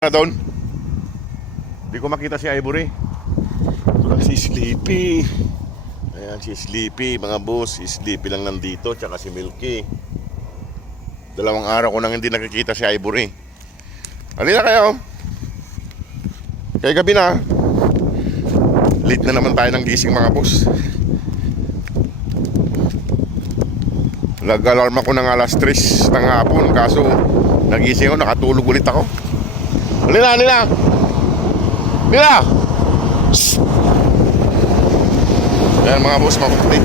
Na doon. Di ko makita si Ivory. Ito lang si Sleepy. Ayan si Sleepy, mga boss. Si Sleepy lang nandito, tsaka si Milky. Dalawang araw ko nang hindi nakikita si Ivory. Halina kayo. Kaya gabi na. Late na naman tayo ng gising, mga boss. Nag-alarm ako ng alas 3 ng hapon. Kaso nagising ako, nakatulog ulit ako. Halina, halina. Halina. Ayan mga boss, makulit.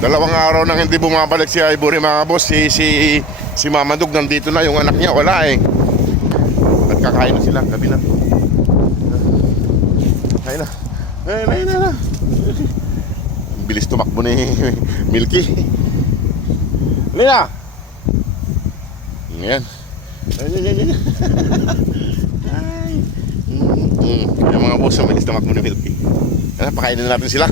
Dalawang araw nang hindi bumabalik si Ivory, mga boss. Si Mama Dog nandito na, yung anak niya wala eh. At kakain na sila, gabi na. Kain na. Ayun na. Bilis tumakbo ni Milky. Halina. Ayan. Ay. Yung mga boss, mabilis tumakbo ni Milky. Ayan, pakainin natin sila.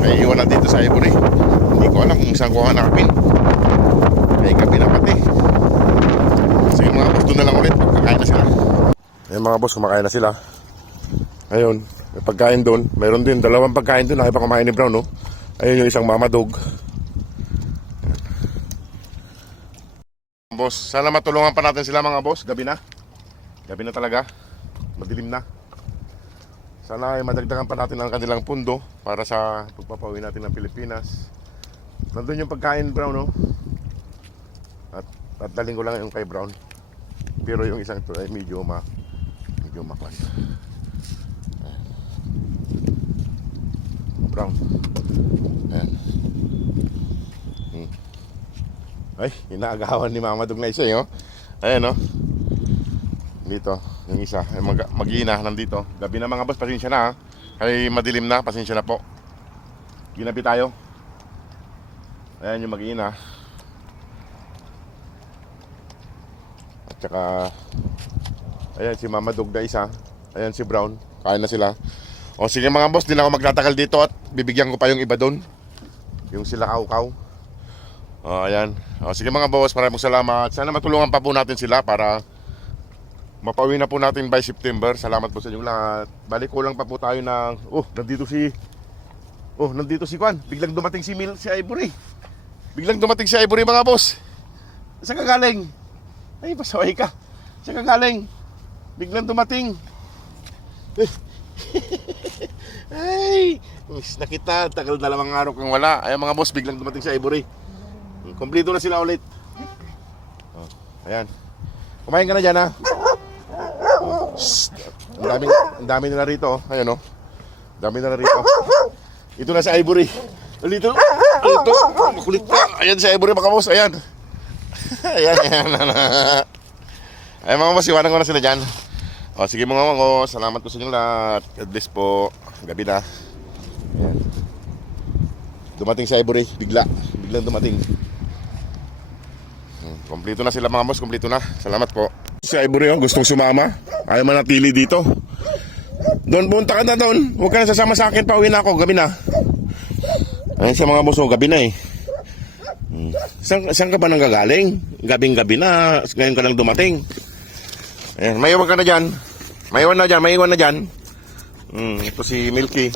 May iwan na dito sa Ivory. Hindi ko alam kung saan ko hanapin. May gabi na pati. Sige mga boss, doon na lang ulit. Pagkakain na sila. Ayan mga boss, kumakain na sila. Ayun, may pagkain doon. Mayroon din, dalawang pagkain doon. Nakita kumain ni Brown, no? Ayun yung isang Mama Dog. Boss, sana matulungan pa natin sila mga boss. Gabi na. Gabi na talaga. Madilim na. Sana ay madagdagan pa natin ang kanilang pundo para sa pagpapauwi natin ng Pilipinas. Nandun yung pagkain, Brown, no? At daling ko lang yung kay Brown. Pero yung isang ito ay medyo maklas. Brown. Ayan. Ay, inaagawan ni Mama Dog na isa, eh, oh. Ayan, oh. Dito, yung isa. Mag-iina, nandito. Gabi na mga boss, pasensya na, ha. Ay, madilim na, pasensya na po. Ginabi tayo. Ayan yung mag-iina. At saka, ayan si Mama Dog na isa. Ayan si Brown. Kain na sila. O sige mga boss, di na ako magtatagal dito at bibigyan ko pa yung iba doon. Yung sila kaw-kaw. Ayan. Sige mga boss, maraming salamat. Sana matulungan pa po natin sila para mapauwi na po natin by September. Salamat po sa inyong lahat. Balik ko lang pa po tayo ng... nandito si Juan. Biglang dumating si Ivory. Biglang dumating si Ivory mga boss. Saan ka galing? Ay, pasaway ka. Saan ka galing? Biglang dumating. Ay, miss na kita. Tagal dalawang araw kang wala. Ayan mga boss, biglang dumating si Ivory. Kompleto na sila ulit. Ayan. Kumain ka na dyan, ha? Ang dami nila rito. Ayan, oh. Dami nila rito. Ito na si Ivory. Dito. Makulit ka. Ayan si Ivory, mga boss. Ayan. Ayan. Ayan mga boss, iwanan ko na sila dyan. Sige mga boss, salamat po sa inyong lahat. God bless po. Gabi na. Ayan. Dumating si Ivory. Biglang dumating. Kompleto na sila mga boss, kompleto na. Salamat po. Si Ivory, gustong sumama. Ayaw manatili dito. Doon, punta ka na doon. Huwag ka na sasama sa akin, pauwi na ako. Gabi na. Ayun sa mga boss, gabi na eh. Saan ka ba nang gagaling? Gabing-gabi na. Ngayon ka lang dumating. Ayan, maiwan ka na dyan. Maiwan na dyan. Ito si Milky.